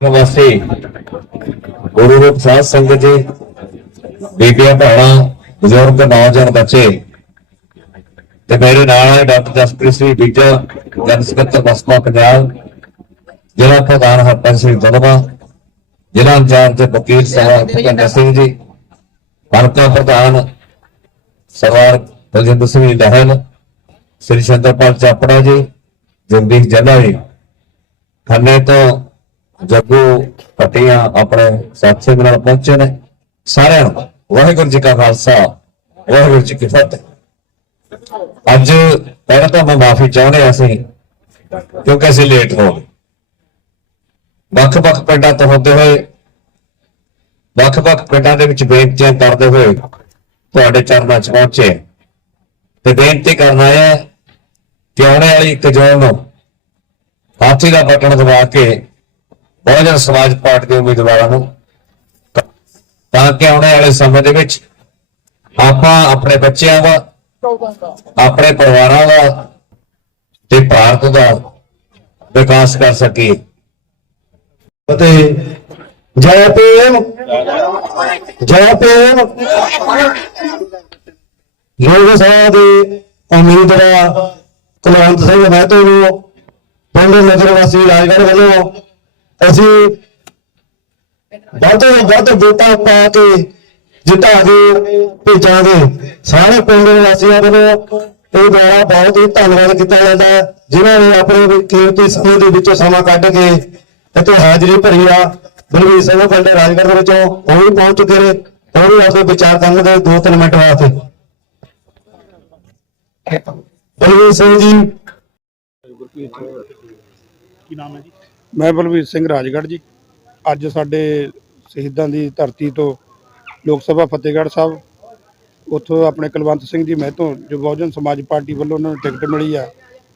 ਵਾਸੀ ਗੁਰੂ ਰੂਪ ਸਾਧ ਸੰਗਤ ਜੀ, ਬੀਬੀਆਂ, ਭੈਣਾਂ, ਬਜ਼ੁਰਗ, ਨੌਜਵਾਨ ਬੱਚੇ ਤੇ ਮੇਰੇ ਨਾਲ ਹੈ ਡਾਕਟਰ ਜਸਪ੍ਰੀਤ ਸਿੰਘ ਬੀਜਾ, ਜਨ ਸਕੱਤਰ ਬਸਪਾ ਪੰਜਾਬ, ਜ਼ਿਲ੍ਹਾ ਪ੍ਰਧਾਨ ਹਰਪਨ ਸਿੰਘ ਦਲਵਾ, ਜ਼ਿਲ੍ਹਾ ਇੰਚਾਰਜ ਵਕੀਲ ਸਾਹਿਬ ਭੁਪਿੰਦਰ ਸਿੰਘ ਜੀ ਹਲਕਾ ਪ੍ਰਧਾਨ ਸਰਦਾਰ ਬਲਜਿੰਦਰ ਸਿੰਘ ਲਹਿਲ, ਸ੍ਰੀ ਚੰਦਰਪਾਲ ਚਾਪੜਾ ਜੀ, ਜਗਦੀਸ਼ ਜੱਲਾ ਜੀ। ਖੰਨੇ ਤੋਂ ਜੱਗੂ ਪਟੀਆਂ ਆਪਣੇ ਸਾਥੀ ਨਾਲ ਪਹੁੰਚੇ ਨੇ। ਸਾਰਿਆਂ ਨੂੰ ਵਾਹਿਗੁਰੂ ਜੀ ਕਾ ਖਾਲਸਾ, ਵਾਹਿਗੁਰੂ ਜੀ ਕੀ ਫਤਿਹ। ਅੱਜ ਪਹਿਲਾਂ ਤਾਂ ਮੈਂ ਮਾਫੀ ਚਾਹੁੰਦੇ ਹਾਂ ਅਸੀਂ ਕਿਉਂਕਿ ਅਸੀਂ ਲੇਟ ਹੋ ਗਏ। ਵੱਖ-ਵੱਖ ਪਿੰਡਾਂ ਤੋਂ ਹੁੰਦੇ ਹੋਏ, ਵੱਖ-ਵੱਖ ਪਿੰਡਾਂ ਦੇ ਵਿੱਚ ਬੇਨਤੀਆਂ ਕਰਦੇ ਹੋਏ ਤੁਹਾਡੇ ਚਰਨਾਂ 'ਚ ਪਹੁੰਚੇ। ਤੇ ਬੇਨਤੀ ਕਰਨਾ ਆਏ ਕਿ ਆਉਣੇ ਵਾਲੀ ਇੱਕ ਜੂਨ ਨੂੰ ਹਾਥੀ ਦਾ ਬਟਨ ਦਬਾ ਕੇ ਬਹੁਜਨ ਸਮਾਜ ਪਾਰਟੀ ਦੇ ਉਮੀਦਵਾਰਾਂ ਨੂੰ ਤਾਂ ਕਿ ਆਉਣੇ ਵਾਲੇ ਸਮੇਂ ਦੇ ਵਿੱਚ ਆਪਾਂ ਆਪਣੇ ਬੱਚਿਆਂ ਦਾ, ਆਪਣੇ ਪਰਿਵਾਰਾਂ ਦਾ ਤੇ ਭਾਰਤ ਦਾ ਵਿਕਾਸ ਕਰ ਸਕੀਏ। ਅਤੇ ਜੈ ਭੀਮ ਜੈ ਭੀਮ। ਲੋਕ ਸਭਾ ਦੇ ਉਮੀਦਵਾਰ ਕੁਲਵੰਤ ਸਿੰਘ ਮਹਿਤੋ ਨੂੰ ਪਿੰਡ ਨਗਰ ਵਾਸੀ ਰਾਜਗੜ੍ਹ ਵੱਲੋਂ ਅਸੀਂ ਵੱਧ ਤੋਂ ਵੱਧ ਵੋਟਾਂ ਪਾ ਕੇ ਜਿੱਤਾ ਭੇਜਾਂਗੇ ਸਾਰੇ ਪਿੰਡ ਵਾਸੀਆਂ ਵੱਲੋਂ ਇਹ ਦੁਆਰਾ ਬਹੁਤ ਹੀ ਧੰਨਵਾਦ ਕੀਤਾ ਜਾਂਦਾ। ਜਿਨ੍ਹਾਂ ਨੇ ਆਪਣੇ ਕੀਮਤੀ ਸਮੇਂ ਦੇ ਵਿੱਚੋਂ ਸਮਾਂ ਕੱਢ ਕੇ ਇੱਥੇ ਹਾਜ਼ਰੀ ਭਰੀ ਆ। ਬਲਵੀਰ ਸਿੰਘ ਪਿੰਡ ਰਾਜਗੜ੍ਹ ਦੇ ਵਿੱਚੋਂ ਉਹ ਵੀ ਪਹੁੰਚ ਚੁੱਕੇ ਨੇ। ਉਹ ਵੀ ਆਪਣੇ ਵਿਚਾਰ ਕਰਨਗੇ ਦੋ ਤਿੰਨ ਮਿੰਟ ਵਾਸਤੇ। ਬਲਵੀਰ ਸਿੰਘ ਜੀ। ਕੀ ਨਾਮ ਹੈ ਜੀ? ਮੈਂ ਬਲਵੀਰ ਸਿੰਘ ਰਾਜਗੜ੍ਹ ਜੀ। ਅੱਜ ਸਾਡੇ ਸ਼ਹੀਦਾਂ ਦੀ ਧਰਤੀ ਤੋਂ ਲੋਕ ਸਭਾ ਫਤਿਹਗੜ੍ਹ ਸਾਹਿਬ, ਉੱਥੋਂ ਆਪਣੇ ਕੁਲਵੰਤ ਸਿੰਘ ਜੀ ਮਹਿਤੋਂ ਜੋ ਬਹੁਜਨ ਸਮਾਜ ਪਾਰਟੀ ਵੱਲੋਂ ਉਹਨਾਂ ਨੂੰ ਟਿਕਟ ਮਿਲੀ ਆ,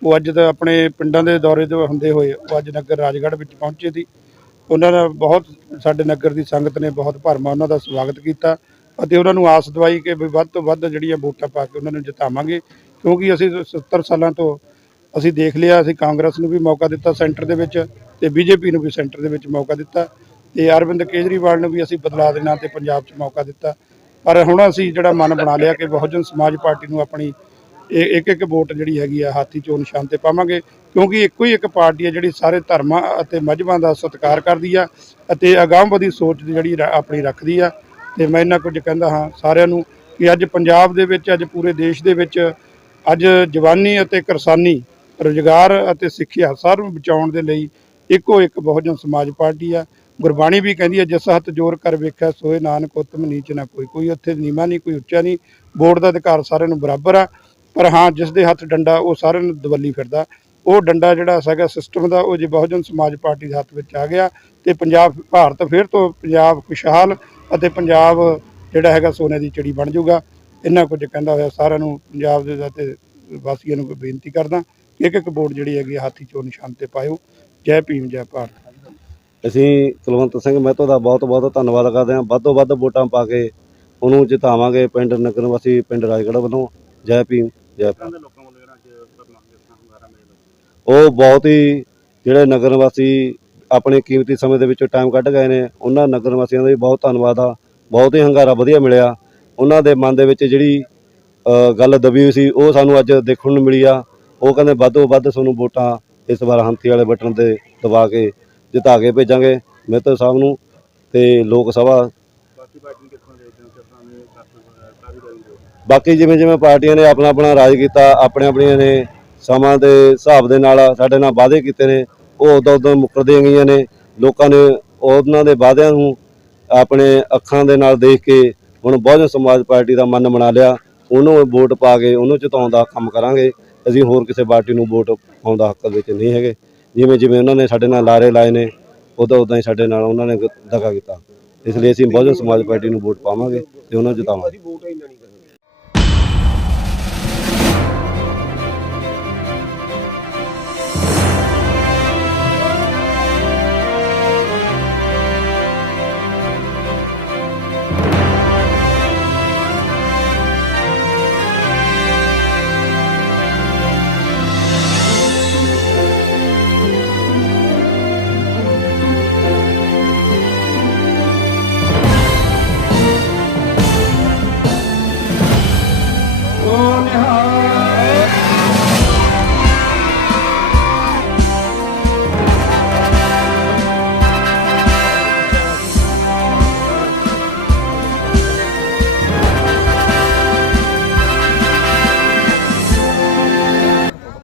ਉਹ ਅੱਜ ਤਾਂ ਆਪਣੇ ਪਿੰਡਾਂ ਦੇ ਦੌਰੇ ਤੋਂ ਹੁੰਦੇ ਹੋਏ ਉਹ ਅੱਜ ਨਗਰ ਰਾਜਗੜ੍ਹ ਵਿੱਚ ਪਹੁੰਚੇ ਸੀ। ਉਹਨਾਂ ਦਾ ਬਹੁਤ, ਸਾਡੇ ਨਗਰ ਦੀ ਸੰਗਤ ਨੇ ਬਹੁਤ ਭਰਮਾ ਉਹਨਾਂ ਦਾ ਸਵਾਗਤ ਕੀਤਾ ਅਤੇ ਉਹਨਾਂ ਨੂੰ ਆਸ ਦਵਾਈ ਕਿ ਵੀ ਵੱਧ ਤੋਂ ਵੱਧ ਜਿਹੜੀਆਂ ਵੋਟਾਂ ਪਾ ਕੇ ਉਹਨਾਂ ਨੂੰ ਜਿਤਾਵਾਂਗੇ, ਕਿਉਂਕਿ ਅਸੀਂ 70 ਸਾਲਾਂ ਤੋਂ ਅਸੀਂ ਦੇਖ ਲਿਆ, ਅਸੀਂ ਕਾਂਗਰਸ ਨੂੰ ਵੀ ਮੌਕਾ ਦਿੱਤਾ ਸੈਂਟਰ ਦੇ ਵਿੱਚ ਤੇ ਬੀਜੇਪੀ ਨੂੰ ਵੀ ਸੈਂਟਰ ਦੇ ਵਿੱਚ ਮੌਕਾ ਦਿੱਤਾ ਤੇ ਅਰਵਿੰਦ ਕੇਜਰੀਵਾਲ ਨੂੰ ਵੀ ਅਸੀਂ ਬਦਲਾ ਦੇਣਾ ਨਾਂ ਤੇ ਪੰਜਾਬ 'ਚ ਮੌਕਾ ਦਿੱਤਾ। ਪਰ ਹੁਣ ਅਸੀਂ ਜਿਹੜਾ ਮਨ ਬਣਾ ਲਿਆ ਕਿ ਬਹੁਜਨ ਸਮਾਜ ਪਾਰਟੀ ਨੂੰ ਆਪਣੀ ਇਹ ਇੱਕ ਇੱਕ ਵੋਟ ਜਿਹੜੀ ਹੈਗੀ ਆ, ਹਾਥੀ 'ਚੋਂ ਨਿਸ਼ਾਨ ਤੇ ਪਾਵਾਂਗੇ ਕਿਉਂਕਿ ਇੱਕੋ ਹੀ ਇੱਕ ਪਾਰਟੀ ਹੈ ਜਿਹੜੀ ਸਾਰੇ ਧਰਮਾਂ ਅਤੇ ਮਜ਼ਹਬਾਂ ਦਾ ਸਤਿਕਾਰ ਕਰਦੀ ਆ ਅਤੇ ਅਗਾਂਹਵਧੀ ਸੋਚ ਜਿਹੜੀ ਰ- ਆਪਣੀ ਰੱਖਦੀ ਆ। ਤੇ ਮੈਂ ਇਹਨਾਂ ਕੁਝ ਕਹਿੰਦਾ ਹਾਂ ਸਾਰਿਆਂ ਨੂੰ ਕਿ ਅੱਜ ਪੰਜਾਬ ਦੇ ਵਿੱਚ, ਅੱਜ ਪੂਰੇ ਦੇਸ਼ ਦੇ ਵਿੱਚ ਅੱਜ ਜਵਾਨੀ ਅਤੇ ਕਿਰਸਾਨੀ ਰੁਜ਼ਗਾਰ ਅਤੇ ਸਿੱਖਿਆ ਸਾਰਿਆਂ ਨੂੰ ਬਚਾਉਣ ਦੇ ਲਈ ਇੱਕੋ ਇੱਕ ਬਹੁਜਨ ਸਮਾਜ ਪਾਰਟੀ ਆ। ਗੁਰਬਾਣੀ ਵੀ ਕਹਿੰਦੀ ਹੈ, ਜਿਸ ਹੱਥ ਜੋਰ ਕਰ ਵੇਖਿਆ ਸੋਏ ਨਾਨਕ ਉਤਮ ਨੀਚ ਨਾ ਕੋਈ। ਕੋਈ ਉੱਥੇ ਨੀਮਾ ਨਹੀਂ, ਕੋਈ ਉੱਚਾ ਨਹੀਂ। ਵੋਟ ਦਾ ਅਧਿਕਾਰ ਸਾਰਿਆਂ ਨੂੰ ਬਰਾਬਰ ਆ, ਪਰ ਹਾਂ, ਜਿਸ ਦੇ ਹੱਥ ਡੰਡਾ, ਉਹ ਸਾਰਿਆਂ ਨੂੰ ਦਵੱਲੀ ਫਿਰਦਾ। ਉਹ ਡੰਡਾ ਜਿਹੜਾ ਹੈਗਾ ਸਿਸਟਮ ਦਾ, ਉਹ ਜੇ ਬਹੁਜਨ ਸਮਾਜ ਪਾਰਟੀ ਦੇ ਹੱਥ ਵਿੱਚ ਆ ਗਿਆ ਤੇ ਪੰਜਾਬ, ਭਾਰਤ ਫਿਰ ਤੋਂ ਪੰਜਾਬ ਖੁਸ਼ਹਾਲ ਅਤੇ ਪੰਜਾਬ ਜਿਹੜਾ ਹੈਗਾ ਸੋਨੇ ਦੀ ਚਿੜੀ ਬਣ ਜਾਊਗਾ। ਇੰਨਾ ਕੁਝ ਕਹਿੰਦਾ ਹੋਇਆ ਸਾਰਿਆਂ ਨੂੰ, ਪੰਜਾਬ ਦੇ ਅਤੇ ਵਾਸੀਆਂ ਨੂੰ ਬੇਨਤੀ ਕਰਦਾ। ਇੱਕ ਇੱਕ ਵੋਟ ਜਿਹੜੀ ਹੈਗੀ ਆ ਹਾਥੀ ਚੋਂ ਨਿਸ਼ਾਨ ਤੇ ਪਾਇਓ। ਜੈ ਭੀਮ ਜੈ ਭਾਰਤ। ਅਸੀਂ ਕੁਲਵੰਤ ਸਿੰਘ ਮਹਿਤੋ ਦਾ ਬਹੁਤ ਬਹੁਤ ਧੰਨਵਾਦ ਕਰਦੇ ਹਾਂ। ਵੱਧ ਤੋਂ ਵੱਧ ਵੋਟਾਂ ਪਾ ਕੇ ਉਹਨੂੰ ਜਿਤਾਵਾਂਗੇ ਪਿੰਡ ਨਗਰ ਵਾਸੀ ਪਿੰਡ ਰਾਜਗੜ੍ਹ ਵੱਲੋਂ। ਜੈ ਭੀਮ ਜੈ ਭਾਰਤ। ਉਹ ਬਹੁਤ ਹੀ ਜਿਹੜੇ ਨਗਰ ਵਾਸੀ ਆਪਣੇ ਕੀਮਤੀ ਸਮੇਂ ਦੇ ਵਿੱਚੋਂ ਟਾਈਮ ਕੱਢ ਗਏ ਨੇ ਉਹਨਾਂ ਨਗਰ ਵਾਸੀਆਂ ਦਾ ਵੀ ਬਹੁਤ ਧੰਨਵਾਦ ਆ। ਬਹੁਤ ਹੀ ਹੰਗਾਰਾ ਵਧੀਆ ਮਿਲਿਆ। ਉਹਨਾਂ ਦੇ ਮਨ ਦੇ ਵਿੱਚ ਜਿਹੜੀ ਗੱਲ ਦਬੀ ਹੋਈ ਸੀ ਉਹ ਸਾਨੂੰ ਅੱਜ ਦੇਖਣ ਨੂੰ ਮਿਲੀ ਆ। ਉਹ ਕਹਿੰਦੇ ਵੱਧ ਵੱਧ ਤੁਹਾਨੂੰ ਵੋਟਾਂ ਇਸ ਵਾਰ ਹੰਤੀ ਵਾਲੇ ਬਟਨ ਤੇ ਦਬਾ ਕੇ ਜਿਤਾ ਕੇ ਭੇਜਾਂਗੇ ਮਹਿਤੋ ਸਾਹਿਬ ਨੂੰ ਤੇ ਲੋਕ ਸਭਾ। ਬਾਕੀ ਜਿਵੇਂ ਜਿਵੇਂ ਪਾਰਟੀਆਂ ਨੇ ਆਪਣਾ ਆਪਣਾ ਰਾਜ ਕੀਤਾ ਆਪਣੇ ਆਪਣੀਆਂ ਨੇ ਸਮਾਂ ਦੇ ਹਿਸਾਬ ਦੇ ਨਾਲ ਸਾਡੇ ਨਾਲ ਵਾਅਦੇ ਕੀਤੇ ਨੇ ਉਹ ਉਦੋਂ ਉਦੋਂ ਮੁੱਕਰਦੀਆਂ ਗਈਆਂ ਨੇ। ਲੋਕਾਂ ਨੇ ਉਹਨਾਂ ਦੇ ਵਾਅਦਿਆਂ ਨੂੰ ਆਪਣੇ ਅੱਖਾਂ ਦੇ ਨਾਲ ਦੇਖ ਕੇ ਹੁਣ ਬਹੁਜਨ ਸਮਾਜ ਪਾਰਟੀ ਦਾ ਮਨ ਬਣਾ ਲਿਆ। ਉਹਨੂੰ ਵੋਟ ਪਾ ਕੇ ਉਹਨੂੰ ਜਿਤਾਉਣ ਦਾ ਕੰਮ ਕਰਾਂਗੇ। ਅਸੀਂ ਹੋਰ ਕਿਸੇ ਪਾਰਟੀ ਨੂੰ ਵੋਟ ਪਾਉਣ ਦਾ ਹੱਕ ਵਿੱਚ ਨਹੀਂ ਹੈਗੇ। ਜਿਵੇਂ ਜਿਵੇਂ ਉਹਨਾਂ ਨੇ ਸਾਡੇ ਨਾਲ ਲਾਰੇ ਲਾਏ ਨੇ, ਉਦੋਂ ਉਦਾਂ ਹੀ ਸਾਡੇ ਨਾਲ ਉਹਨਾਂ ਨੇ ਦਗਾ ਕੀਤਾ। ਇਸ ਲਈ ਅਸੀਂ ਬਹੁਜਨ ਸਮਾਜ ਪਾਰਟੀ ਨੂੰ ਵੋਟ ਪਾਵਾਂਗੇ ਤੇ ਉਹਨਾਂ ਨੂੰ ਜਿਤਾਵਾਂਗੇ।